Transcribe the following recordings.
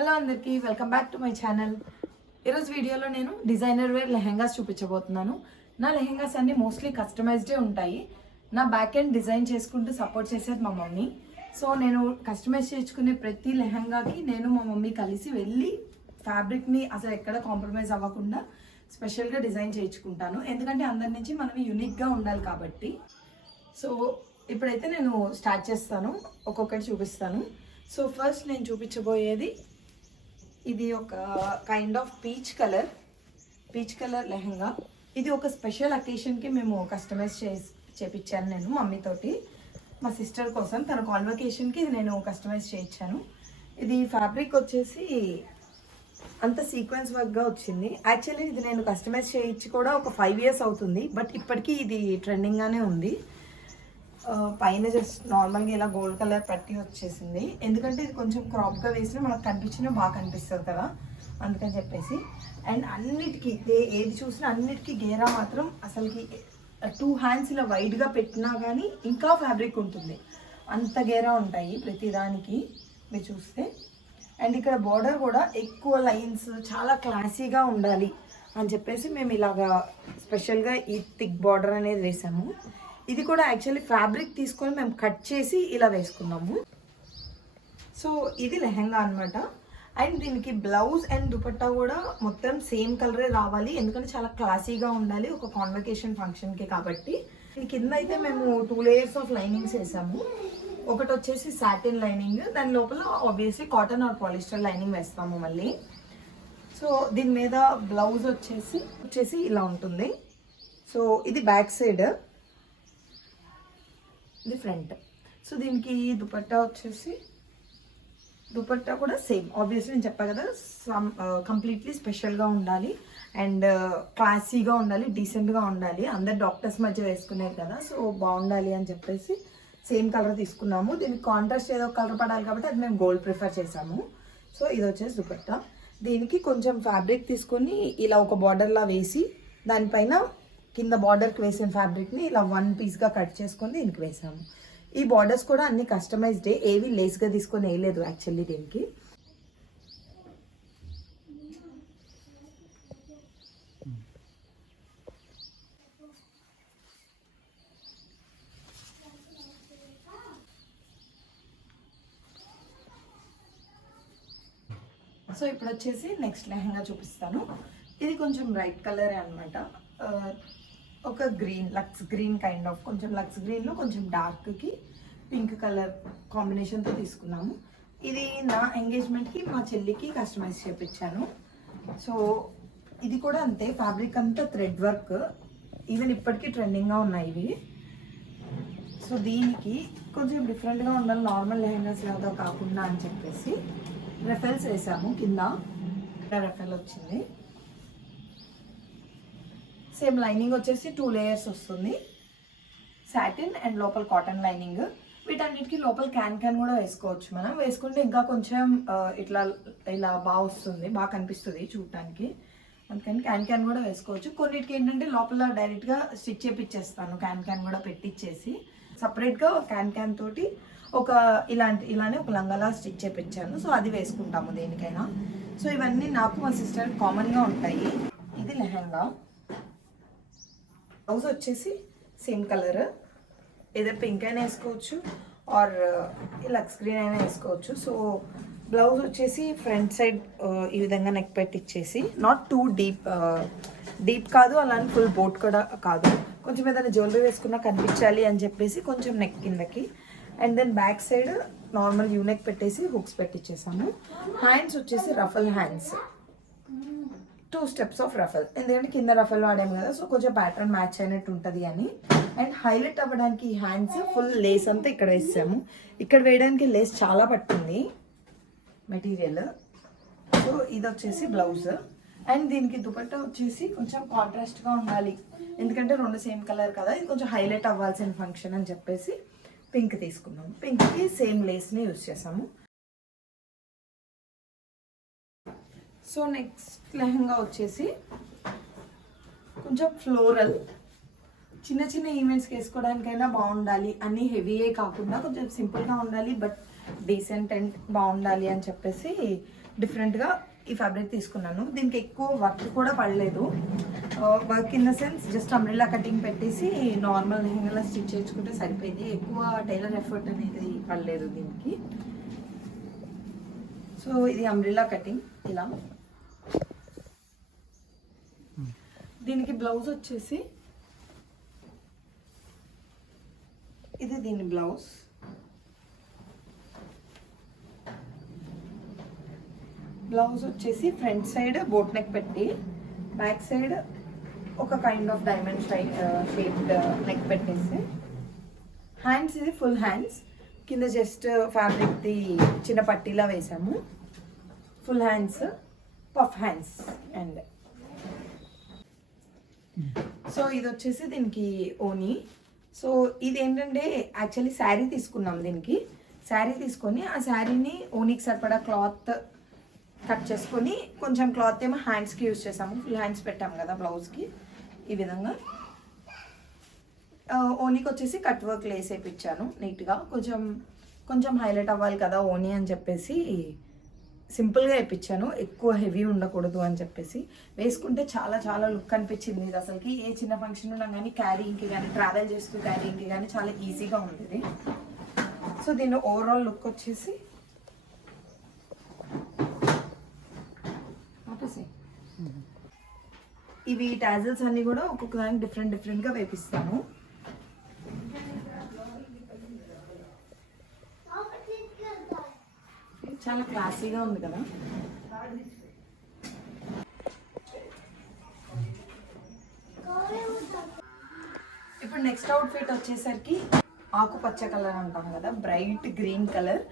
Hello అందరికీ welcome back to my channel. ఈరోజు వీడియోలో నేను డిజైనర్ వేర్ లెహెంగాస్ చూపించబోతున్నాను. నా లెహెంగాస్ అన్ని మోస్ట్లీ కస్టమైజ్డే ఉంటాయి. నా బ్యాక్ ఎండ్ డిజైన్ చేసుకుంటూ సపోర్ట్ చేసేది మా మమ్మీ. సో నేను కస్టమైజ్ చేసుకునే ప్రతి లెహెంగాకి నేను మా మమ్మీ కలిసి వెళ్ళి ఫ్యాబ్రిక్ని అసలు ఎక్కడ కాంప్రమైజ్ అవ్వకుండా స్పెషల్గా డిజైన్ చేయించుకుంటాను. ఎందుకంటే అందరి నుంచి మనం యూనిక్గా ఉండాలి కాబట్టి. సో ఇప్పుడైతే నేను స్టార్ట్ చేస్తాను, ఒక్కొక్కటి చూపిస్తాను. సో ఫస్ట్ నేను చూపించబోయేది ఇది ఒక kind of peach colour lehenga. ఇది ఒక స్పెషల్ అకేషన్కి మేము కస్టమైజ్ చేయించాను నేను మమ్మీతోటి, మా సిస్టర్ కోసం. తన కాన్వకేషన్కి ఇది నేను కస్టమైజ్ చేయించాను. ఇది ఫ్యాబ్రిక్ వచ్చేసి అంత సీక్వెన్స్ వర్క్గా వచ్చింది. యాక్చువల్లీ ఇది నేను కస్టమైజ్ చేయించి కూడా ఒక 5 years అవుతుంది, బట్ ఇప్పటికీ ఇది ట్రెండింగ్గానే ఉంది. పైన జస్ట్ నార్మల్గా ఇలా గోల్డ్ కలర్ పట్టి వచ్చేసింది. ఎందుకంటే ఇది కొంచెం క్రాప్గా వేసినా మనకు కనిపించినా బాగా కనిపిస్తుంది కదా, అందుకని చెప్పేసి. అండ్ అన్నిటికీ ఏది చూసినా అన్నిటికీ గేరా మాత్రం అసలుకి 2 hands ఇలా వైడ్గా పెట్టినా కానీ ఇంకా ఫ్యాబ్రిక్ ఉంటుంది, అంత గేరా ఉంటాయి ప్రతిదానికి మీరు చూస్తే. అండ్ ఇక్కడ బార్డర్ కూడా ఎక్కువ లైన్స్, చాలా క్లాసీగా ఉండాలి అని చెప్పేసి మేము ఇలాగా స్పెషల్గా ఈ థిక్ బార్డర్ అనేది వేసాము. ఇది కూడా యాక్చువల్లీ ఫ్యాబ్రిక్ తీసుకొని మేము కట్ చేసి ఇలా వేసుకున్నాము. సో ఇది లెహెంగా అనమాట. అండ్ దీనికి బ్లౌజ్ అండ్ దుపట్టా కూడా మొత్తం సేమ్ కలరే రావాలి, ఎందుకంటే చాలా క్లాసీగా ఉండాలి ఒక కాన్వకేషన్ ఫంక్షన్కి కాబట్టి. దీని కింద అయితే మేము 2 layers ఆఫ్ లైనింగ్స్ వేసాము. ఒకటి వచ్చేసి సాటిన్ లైనింగ్, దాని లోపల obviously cotton or polyester lining వేస్తాము మళ్ళీ. సో దీని మీద బ్లౌజ్ వచ్చేసి ఇలా ఉంటుంది. సో ఇది బ్యాక్ సైడ్, ఇది ఫ్రంట్. సో దీనికి దుపట్టా కూడా సేమ్. ఆబ్వియస్లీ నేను చెప్పా కదా, కంప్లీట్లీ స్పెషల్గా ఉండాలి అండ్ క్లాసీగా ఉండాలి, డీసెంట్గా ఉండాలి. అందరు డాక్టర్స్ మధ్య వేసుకునేది కదా, సో బాగుండాలి అని చెప్పేసి సేమ్ కలర్ తీసుకున్నాము. దీనికి కాంట్రాస్ట్ ఏదో కలర్ పడాలి కాబట్టి అది మేము గోల్డ్ ప్రిఫర్ చేసాము. సో ఇది వచ్చేసి దుపట్టా. దీనికి కొంచెం ఫ్యాబ్రిక్ తీసుకొని ఇలా ఒక బార్డర్లా వేసి దానిపైన కింద బార్డర్కి వేసిన ఫ్యాబ్రిక్ని ఇలా 1 pieceగా కట్ చేసుకొని దీనికి వేసాము. ఈ బార్డర్స్ కూడా అన్ని కస్టమైజ్డే, ఏవి లేస్గా తీసుకొని వేయలేదు యాక్చువల్లీ దీనికి. సో ఇప్పుడు వచ్చేసి నెక్స్ట్ లెహంగా చూపిస్తాను. ఇది కొంచెం బ్రైట్ కలరే అనమాట. ఒక లక్స్ గ్రీన్ కైండ్ ఆఫ్, కొంచెం లక్స్ గ్రీన్లో కొంచెం డార్క్కి పింక్ కలర్ కాంబినేషన్తో తీసుకున్నాము. ఇది నా ఎంగేజ్మెంట్కి మా చెల్లికి కస్టమైజ్ చేయించాను. సో ఇది కూడా అంతే, ఫ్యాబ్రిక్ అంతా థ్రెడ్ వర్క్, ఈవెన్ ఇప్పటికీ ట్రెండింగ్గా ఉన్నాయి ఇవి. సో దీనికి కొంచెం డిఫరెంట్గా ఉండాలి, నార్మల్ లెహంగాస్ లాగా కాకుండా అని చెప్పేసి రెఫెల్స్ వేసాము. కింద రెఫెల్ వచ్చింది. సేమ్ లైనింగ్ వచ్చేసి 2 layers వస్తుంది, సాటిన్ అండ్ లోపల కాటన్ లైనింగ్. వీటన్నిటికీ లోపల క్యాన్ కూడా వేసుకోవచ్చు. మనం వేసుకుంటే ఇంకా కొంచెం ఇలా బాగా వస్తుంది, బాగా కనిపిస్తుంది చూడటానికి. అందుకని క్యాన్ కూడా వేసుకోవచ్చు. కొన్నిటికి ఏంటంటే లోపల డైరెక్ట్గా స్టిచ్ చేపిచ్చేస్తాను, క్యాన్ కూడా పెట్టించేసి సపరేట్గా క్యాన్ తోటి ఇలానే ఒక లంగాలా స్టిచ్ చేపించాను. సో అది వేసుకుంటాము దేనికైనా. సో ఇవన్నీ నాకు మా సిస్టర్ కామన్గా ఉంటాయి. ఇది లెహంగా. బ్లౌజ్ వచ్చేసి సేమ్ కలర్, ఏదో పింక్ అయినా వేసుకోవచ్చు ఆర్ లక్స్ గ్రీన్ అయినా వేసుకోవచ్చు. సో బ్లౌజ్ వచ్చేసి ఫ్రంట్ సైడ్ ఈ విధంగా నెక్ పెట్టిచ్చేసి, నాట్ టూ డీప్ కాదు, అలానే ఫుల్ బోట్ కూడా కాదు, కొంచెం ఏదైనా జ్యువెలరీ వేసుకున్నా కనిపించాలి అని చెప్పేసి కొంచెం నెక్ కిందకి. And then back side normal U neck పెట్టేసి హుక్స్ పెట్టించేసాము. హ్యాండ్స్ వచ్చేసి ruffle hands, 2 steps of ruffle, ఎందుకంటే కింద రఫల్ వాడాము కదా, సో కొంచెం ప్యాటర్న్ మ్యాచ్ అయినట్టు ఉంటుంది అని. అండ్ హైలైట్ అవ్వడానికి ఈ హ్యాండ్స్ ఫుల్ లేస్ అంతా ఇక్కడ వేసాము. ఇక్కడ వేయడానికి లేస్ చాలా పట్టింది మెటీరియల్. సో ఇది వచ్చేసి బ్లౌజ్. అండ్ దీనికి దుపట్టా వచ్చేసి కొంచెం కాంట్రాస్ట్గా ఉండాలి, ఎందుకంటే 2 సేమ్ కలర్ కదా, ఇది కొంచెం హైలైట్ అవ్వాల్సిన ఫంక్షన్ అని చెప్పేసి పింక్ తీసుకున్నాము. పింక్కి సేమ్ లేస్ని యూజ్ చేసాము. సో నెక్స్ట్ లెహంగా వచ్చేసి కొంచెం ఫ్లోరల్, చిన్న ఈవెంట్స్కి వేసుకోవడానికైనా బాగుండాలి, అన్నీ హెవీయే కాకుండా కొంచెం సింపుల్గా ఉండాలి, బట్ డీసెంట్ అండ్ బాగుండాలి అని చెప్పేసి డిఫరెంట్గా ఈ ఫ్యాబ్రిక్ తీసుకున్నాను. దీనికి ఎక్కువ వర్క్ కూడా పడలేదు. Work in the sense just umbrella cutting పెట్టేసి నార్మల్ లెహంగాలా స్టిచ్ చేసుకుంటే సరిపోయింది. ఎక్కువ టైలర్ ఎఫర్ట్ అనేది పడలేదు దీనికి. సో ఇది అంబ్రెల్లా కటింగ్ ఇలా. దీనికి బ్లౌజ్ వచ్చేసి ఇది దీని బ్లౌజ్. బ్లౌజ్ వచ్చేసి ఫ్రంట్ సైడ్ బోట్ నెక్ పెట్టి బ్యాక్ సైడ్ ఒక kind of diamond shaped neck పెట్టేసి హ్యాండ్స్ ఇది ఫుల్ హ్యాండ్స్, కింద జస్ట్ ఫ్యాబ్రిక్ది చిన్న పట్టీలా వేసాము. Full hands puff hands and so ఇది వచ్చేసి దీనికి ఓనీ. సో ఇది ఏంటంటే యాక్చువల్లీ శారీ తీసుకున్నాం. దీనికి శారీ తీసుకొని ఆ శారీని ఓనీకి సరిపడా క్లాత్ కట్ చేసుకొని కొంచెం క్లాత్ ఏమో హ్యాండ్స్కి యూజ్ చేసాము. ఫుల్ హ్యాండ్స్ పెట్టాము కదా బ్లౌజ్కి. ఈ విధంగా ఓనీకి వచ్చేసి కట్ వర్క్ లేస్ వేయించాను నీట్గా. కొంచెం హైలైట్ అవ్వాలి కదా ఓనీ అని చెప్పేసి సింపుల్గా వేయించాను. ఎక్కువ హెవీ ఉండకూడదు అని చెప్పేసి. వేసుకుంటే చాలా చాలా లుక్ అనిపించింది. ఇది అసలుకి ఏ చిన్న ఫంక్షన్ ఉన్నా కానీ క్యారీయింగ్కి కానీ ట్రావెల్ చేస్తూ క్యారీయింగ్కి కానీ చాలా ఈజీగా ఉంది. సో దీని ఓవరాల్ లుక్ వచ్చేసి ఇవి టాజల్స్ అన్ని కూడా ఒక్కొక్క దానికి డిఫరెంట్గా వేపిస్తాను. చాలా క్లాసీగా ఉంది కదా. ఇప్పుడు నెక్స్ట్ అవుట్ఫిట్ వచ్చేసరికి ఆకుపచ్చ కలర్ అంటాం కదా, bright green colour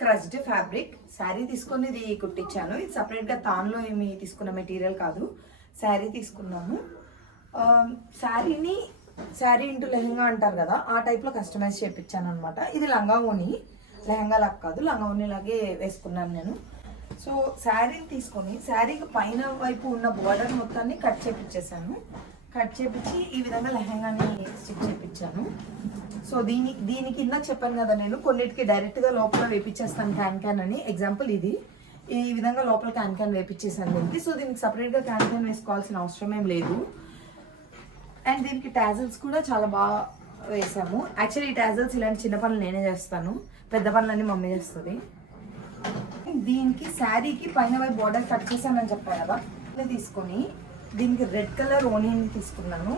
crushed fabric. Sari తీసుకొని ఇది కుట్టించాను. ఇది సపరేట్గా తాన్లో ఏమి తీసుకున్న మెటీరియల్ కాదు, శారీ తీసుకున్నాను. శారీ ఇంటూ లెహంగా అంటారు కదా, ఆ టైప్లో కస్టమైజ్ చేయించాను అనమాట. ఇది లంగా ఓని, లెహంగా లాగా కాదు, లంగా ఓని లాగే వేసుకున్నాను నేను. సో శారీని తీసుకొని శారీకి పైన వైపు ఉన్న బోర్డర్ మొత్తాన్ని కట్ చేయించేసాను. కట్ చేయించి ఈ విధంగా లెహంగాని స్టిచ్ చేయించాను. సో దీనికి ఇందాక చెప్పాను కదా నేను కొన్నిటికి డైరెక్ట్గా లోపల వేపించేస్తాను క్యాన్ అని. ఎగ్జాంపుల్ ఇది ఈ విధంగా లోపల క్యాన్ వేపించేసాను దీనికి. సో దీనికి సపరేట్గా క్యాన్ వేసుకోవాల్సిన అవసరం ఏం లేదు. అండ్ దీనికి టాజల్స్ కూడా చాలా బాగా వేసాము. యాక్చువల్లీ ఈ టాజల్స్ ఇలాంటి చిన్న పనులు నేనే చేస్తాను, పెద్ద పనులన్నీ మమ్మీ చేస్తుంది. దీనికి శారీకి పైన వైపు బోర్డర్ కట్ చేశానని చెప్పాను కదా, తీసుకొని దీనికి రెడ్ కలర్ ఓనీని తీసుకున్నాను.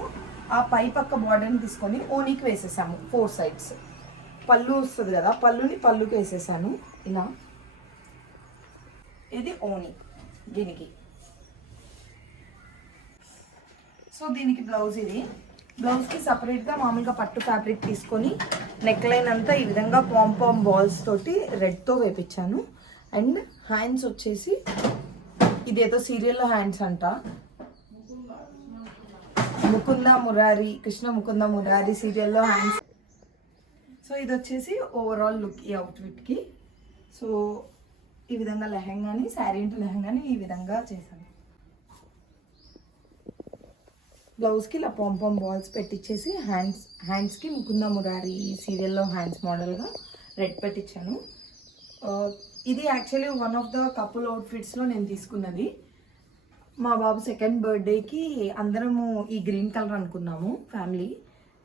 ఆ పై పక్క బోర్డర్ని తీసుకొని ఓనీకి వేసేసాము 4 sides. పళ్ళు వస్తుంది కదా, పళ్ళుకి వేసేసాను ఇలా. ఇది ఓనీ దీనికి. సో దీనికి బ్లౌజ్ ఇది. బ్లౌజ్కి సపరేట్గా మామూలుగా పట్టు ఫ్యాబ్రిక్ తీసుకొని నెక్ లైన్ అంతా ఈ విధంగా పాంపామ్ బాల్స్ తోటి రెడ్తో వేపించాను. అండ్ హ్యాండ్స్ వచ్చేసి ఇదేదో సీరియల్లో హ్యాండ్స్ అంట, కృష్ణ ముకుంద మురారి సీరియల్లో హ్యాండ్స్. సో ఇది వచ్చేసి ఓవరాల్ లుక్ ఈ అవుట్ఫిట్కి. సో ఈ విధంగా లెహంగాని శారీ ఇంటూ లెహంగాని ఈ విధంగా చేశాను. బ్లౌజ్కి ఇలా పాంపామ్ బాల్స్ పెట్టించేసి హ్యాండ్స్కి ముకుంద మురారి సీరియల్లో హ్యాండ్స్ మోడల్గా రెడ్ పెట్టించాను. ఇది actually one of the couple అవుట్ఫిట్స్లో నేను తీసుకున్నది. మా బాబు 2nd బర్త్డేకి అందరము ఈ గ్రీన్ కలర్ అనుకున్నాము ఫ్యామిలీ.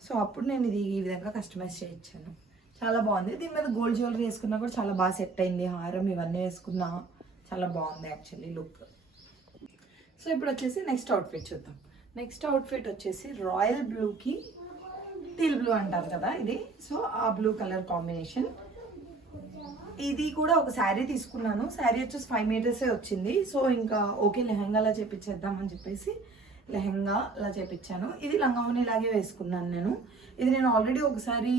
సో అప్పుడు నేను ఇది ఈ విధంగా కస్టమైజ్ చేయించాను. చాలా బాగుంది. దీని మీద గోల్డ్ జ్యువెలరీ వేసుకున్నా కూడా చాలా బాగా సెట్ అయింది. హారం ఇవన్నీ వేసుకున్నా చాలా బాగుంది యాక్చువల్లీ లుక్. సో ఇప్పుడు వచ్చేసి నెక్స్ట్ అవుట్ఫిట్ చూద్దాం. నెక్స్ట్ అవుట్ఫిట్ వచ్చేసి రాయల్ బ్లూకి టీల్ బ్లూ అంటారు కదా ఇది. సో ఆ బ్లూ కలర్ కాంబినేషన్. ఇది కూడా ఒక శారీ తీసుకున్నాను. శారీ వచ్చేసి 5 meters వచ్చింది. సో ఇంకా ఓకే లెహంగాలా చేపించేద్దామని చెప్పేసి లెహంగాలా చేపించాను. ఇది లంగావోని లాగే వేసుకున్నాను నేను. ఇది నేను ఆల్రెడీ ఒకసారి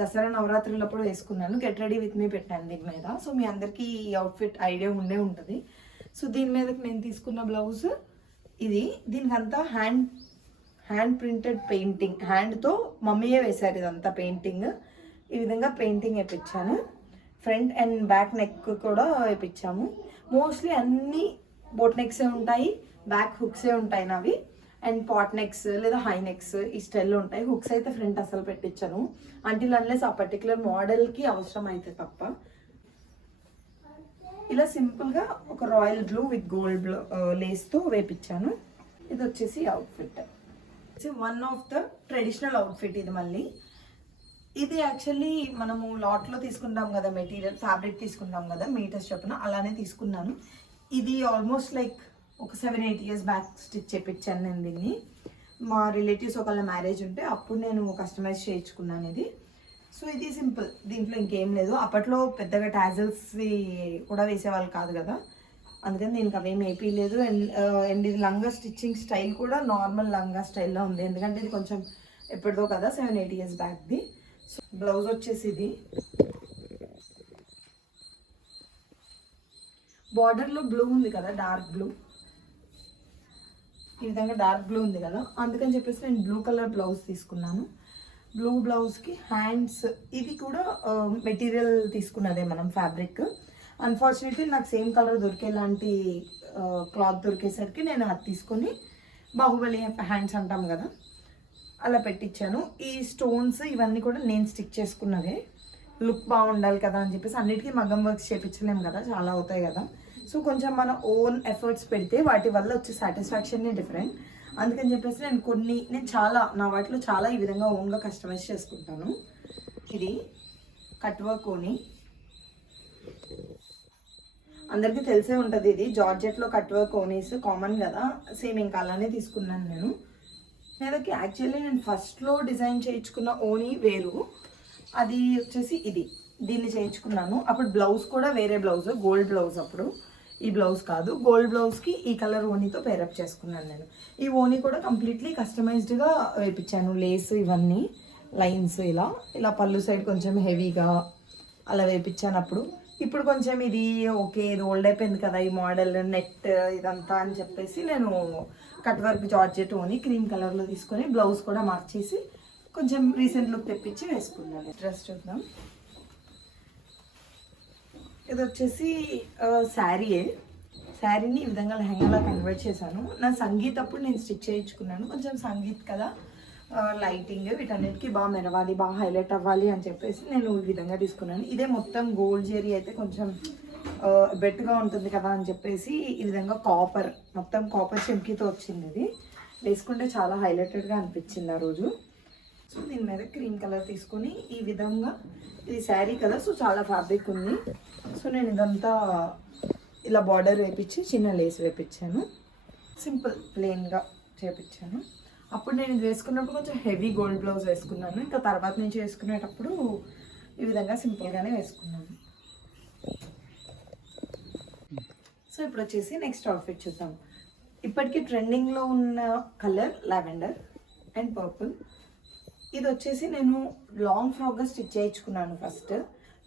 దసరా నవరాత్రులప్పుడు వేసుకున్నాను. గెట్ రెడీ విత్ మీ పెట్టాను దీని మీద. సో మీ అందరికీ ఈ అవుట్ఫిట్ ఐడియా ఉండే ఉంటుంది. సో దీని మీదకి నేను తీసుకున్న బ్లౌజ్ ఇది. దీనికి అంతా హ్యాండ్ ప్రింటెడ్ పెయింటింగ్, హ్యాండ్తో మమ్మీయే వేశారు ఇదంతా పెయింటింగ్. ఈ విధంగా పెయింటింగ్ వేయించాను. ఫ్రంట్ అండ్ బ్యాక్ నెక్ కూడా వేయించాము. మోస్ట్లీ అన్ని బోట్ నెక్సే ఉంటాయి, బ్యాక్ హుక్సే ఉంటాయి నావి. అండ్ పాట్ నెక్స్ లేదా హై నెక్స్ ఈ స్టైల్లో ఉంటాయి. హుక్స్ అయితే ఫ్రంట్ అసలు పెట్టించాను అంటిల్ అన్లెస్ ఆ పర్టికులర్ మోడల్కి అవసరం అయితే తప్ప. ఇలా సింపుల్గా ఒక రాయల్ బ్లూ విత్ గోల్డ్ లేస్తో వేపించాను. ఇది వచ్చేసి outfit, one of the traditional outfit. ఇది మళ్ళీ ఇది యాక్చువల్లీ మనము లాట్లో తీసుకుంటాం కదా, మెటీరియల్ ఫ్యాబ్రిక్ తీసుకుంటాం కదా మీటర్స్ చొప్పున, అలానే తీసుకున్నాను. ఇది ఆల్మోస్ట్ లైక్ ఒక 7-8 years బ్యాక్ స్టిచ్ చేయించాను నేను దీన్ని. మా రిలేటివ్స్ ఒకళ్ళ మ్యారేజ్ ఉంటే అప్పుడు నేను కస్టమైజ్ చేయించుకున్నాను ఇది. సో ఇది సింపుల్, దీంట్లో ఇంకేం లేదు. అప్పట్లో పెద్దగా టాజల్స్ కూడా వేసేవాళ్ళు కాదు కదా, అందుకని దీనికి అవేం వేయలేదు. అండ్ ఇది లంగా స్టిచ్చింగ్ స్టైల్ కూడా నార్మల్ లంగా స్టైల్లో ఉంది, ఎందుకంటే ఇది కొంచెం ఎప్పటిదో కదా 7-8 years బ్యాక్ది. సో బ్లౌజ్ వచ్చేసి ఇది బార్డర్లో బ్లూ ఉంది కదా, డార్క్ బ్లూ, ఈ విధంగా డార్క్ బ్లూ ఉంది కదా, అందుకని చెప్పేసి నేను బ్లూ కలర్ బ్లౌజ్ తీసుకున్నాను. బ్లూ బ్లౌజ్కి హ్యాండ్స్ ఇది కూడా మెటీరియల్ తీసుకున్నదే మనం ఫ్యాబ్రిక్. అన్ఫార్చునేట్లీ నాకు సేమ్ కలర్ దొరికేలాంటి క్లాత్ దొరికేసరికి నేను అది తీసుకొని బాహుబలి హ్యాండ్స్ అంటాం కదా అలా పెట్టించాను. ఈ స్టోన్స్ ఇవన్నీ కూడా నేను స్టిక్ చేసుకున్నదే, లుక్ బాగుండాలి కదా అని చెప్పేసి. అన్నిటికీ మగ్గం వర్క్స్ చేయించలేము కదా, చాలా అవుతాయి కదా. సో కొంచెం మన ఓన్ ఎఫర్ట్స్ పెడితే వాటి వల్ల వచ్చే సాటిస్ఫాక్షన్నే డిఫరెంట్. అందుకని చెప్పేసి నేను నా వాటిలో చాలా ఈ విధంగా ఓన్గా కస్టమైజ్ చేసుకుంటాను. ఇది కట్ వర్క్ ఓని, అందరికీ తెలిసే ఉంటుంది. ఇది జార్జెట్లో కట్ వర్క్ ఓనీస్ కామన్ కదా, సేమ్ ఇంకా అలానే తీసుకున్నాను నేను. నేనకి యాక్చువల్లీ నేను ఫస్ట్లో డిజైన్ చేయించుకున్న ఓనీ వేరు, అది వచ్చేసి దీన్ని చేయించుకున్నాను. అప్పుడు బ్లౌజ్ కూడా వేరే బ్లౌజ్, గోల్డ్ బ్లౌజ్. అప్పుడు ఈ బ్లౌజ్ కాదు, గోల్డ్ బ్లౌజ్కి ఈ కలర్ ఓనీతో పేరప్ చేసుకున్నాను నేను. ఈ ఓనీ కూడా కంప్లీట్లీ కస్టమైజ్డ్గా వేయించాను. లేస్ ఇవన్నీ లైన్స్ ఇలా పళ్ళు సైడ్ కొంచెం హెవీగా అలా వేయించాను అప్పుడు. ఇప్పుడు కొంచెం ఇది ఓకే, ఇది ఓల్డ్ అయిపోయింది కదా ఈ మోడల్, నెట్ ఇదంతా అని చెప్పేసి నేను కట్ వర్క్ జార్జెట్ ఓని క్రీమ్ కలర్లో తీసుకొని బ్లౌజ్ కూడా మార్చేసి కొంచెం రీసెంట్ లుక్ తెప్పించి వేసుకున్నాను. డ్రెస్ చూద్దాం. ఇది వచ్చేసి శారీని ఈ విధంగా లెహంగాలా కన్వర్ట్ చేశాను. నా సంగీత్ అప్పుడు నేను స్టిచ్ చేయించుకున్నాను. కొంచెం సంగీత్ కదా, లైటింగ్ వీటన్నిటికీ బాగా మెరవాలి, బాగా హైలైట్ అవ్వాలి అని చెప్పేసి నేను ఈ విధంగా తీసుకున్నాను. ఇదే మొత్తం గోల్డ్ జెరీ అయితే కొంచెం బెట్గా ఉంటుంది కదా అని చెప్పేసి ఈ విధంగా మొత్తం కాపర్ చెంకీతో వచ్చింది. ఇది వేసుకుంటే చాలా హైలైటెడ్గా అనిపించింది ఆ రోజు. సో దీని మీద క్రీమ్ కలర్ తీసుకొని ఈ విధంగా, ఇది శారీ కదా సో చాలా ఫ్యాబ్రిక్ ఉంది. సో నేను ఇదంతా ఇలా బార్డర్ వేపించి చిన్న లేస్ వేపించాను, సింపుల్ ప్లెయిన్గా చేపించాను. అప్పుడు నేను ఇది వేసుకున్నప్పుడు కొంచెం హెవీ గోల్డ్ బ్లౌజ్ వేసుకున్నాను. ఇంకా తర్వాత నుంచి వేసుకునేటప్పుడు ఈ విధంగా సింపుల్గానే వేసుకున్నాను. సో ఇప్పుడు వచ్చేసి నెక్స్ట్ అవుట్ఫిట్ చూద్దాం. ఇప్పటికీ ట్రెండింగ్లో ఉన్న కలర్ లావెండర్ అండ్ పర్పుల్. ఇది వచ్చేసి నేను లాంగ్ ఫ్రాక్గా స్టిచ్ చేయించుకున్నాను. ఫస్ట్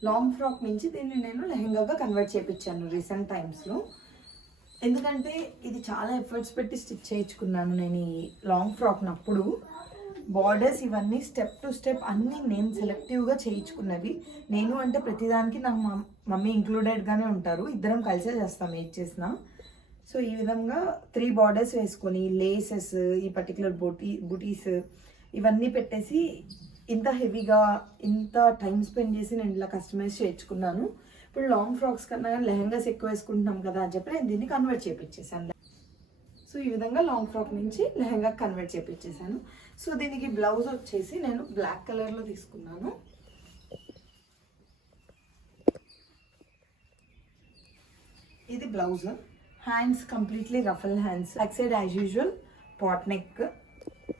లాంగ్ ఫ్రాక్ నుంచి దీన్ని నేను లెహంగాగా కన్వర్ట్ చేయించాను రీసెంట్ టైమ్స్లో. ఎందుకంటే ఇది చాలా ఎఫర్ట్స్ పెట్టి స్టిచ్ చేయించుకున్నాను నేను ఈ లాంగ్ ఫ్రాక్నప్పుడు. బార్డర్స్ ఇవన్నీ స్టెప్ టు స్టెప్ అన్నీ నేను సెలెక్టివ్గా చేయించుకున్నవి. నేను అంటే ప్రతిదానికి నాకు మమ్మీ ఇంక్లూడెడ్గానే ఉంటారు, ఇద్దరం కలిసే చేస్తాం ఏది చేసినా. సో ఈ విధంగా 3 బార్డర్స్ వేసుకొని లేసెస్, ఈ పర్టికులర్ బుటీస్ ఇవన్నీ పెట్టేసి ఇంత హెవీగా ఇంత టైం స్పెండ్ చేసి నేను ఇలా కస్టమైజ్ చేయించుకున్నాను. ఇప్పుడు లాంగ్ ఫ్రాక్స్ కన్నా కానీ లెహంగాస్ ఎక్కువ వేసుకుంటున్నాం కదా అని చెప్పి నేను దీన్ని కన్వర్ట్ చేయించేసాను. సో ఈ విధంగా లాంగ్ ఫ్రాక్ నుంచి లెహంగా కన్వర్ట్ చేయించేసాను. సో దీనికి బ్లౌజ్ వచ్చేసి నేను బ్లాక్ కలర్లో తీసుకున్నాను. ఇది blouse. Hands completely ruffle hands, back side as usual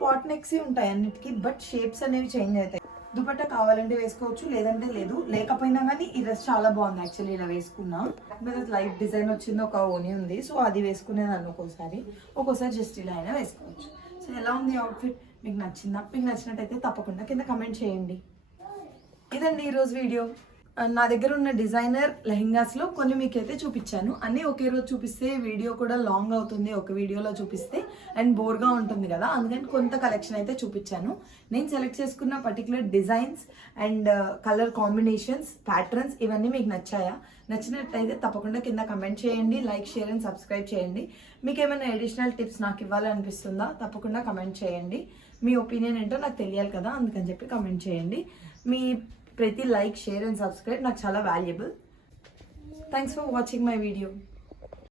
pot necks ఉంటాయి అన్నిటికీ, బట్ షేప్స్ అనేవి చేంజ్ అవుతాయి. దుపట్టా కావాలంటే వేసుకోవచ్చు, లేదంటే లేదు. లేకపోయినా కానీ ఈ డ్రెస్ చాలా బాగుంది యాక్చువల్లీ. ఇలా వేసుకున్నా మీద లైట్ డిజైన్ వచ్చింది, ఒక ఓని ఉంది. సో అది వేసుకునేదాన్ని ఒక్కోసారి జస్ట్ ఇలా అయినా వేసుకోవచ్చు. సో ఎలా ఉంది అవుట్ఫిట్, మీకు నచ్చిందా? మీకు నచ్చినట్టయితే తప్పకుండా కింద కమెంట్ చేయండి. ఇదండి ఈరోజు వీడియో. నా దగ్గర ఉన్న డిజైనర్ లెహెంగాస్లో కొన్ని మీకైతే చూపించాను. అన్నీ ఒకే రోజు చూపిస్తే వీడియో కూడా లాంగ్ అవుతుంది, ఒక వీడియోలో చూపిస్తే అండ్ బోర్గా ఉంటుంది కదా, అందుకని కొంత కలెక్షన్ అయితే చూపించాను. నేను సెలెక్ట్ చేసుకున్న particular designs and colour combinations, patterns ఇవన్నీ మీకు నచ్చాయా? నచ్చినట్టయితే తప్పకుండా కింద కమెంట్ చేయండి, లైక్, షేర్ అండ్ సబ్స్క్రైబ్ చేయండి. మీకు ఏమైనా అడిషనల్ టిప్స్ నాకు ఇవ్వాలనిపిస్తుందా? తప్పకుండా కమెంట్ చేయండి. మీ ఒపీనియన్ ఏంటో నాకు తెలియాలి కదా, అందుకని చెప్పి కమెంట్ చేయండి. మీ ప్రతి లైక్, షేర్ అండ్ సబ్స్క్రైబ్ నాకు చాలా valuable. Thanks for watching my video.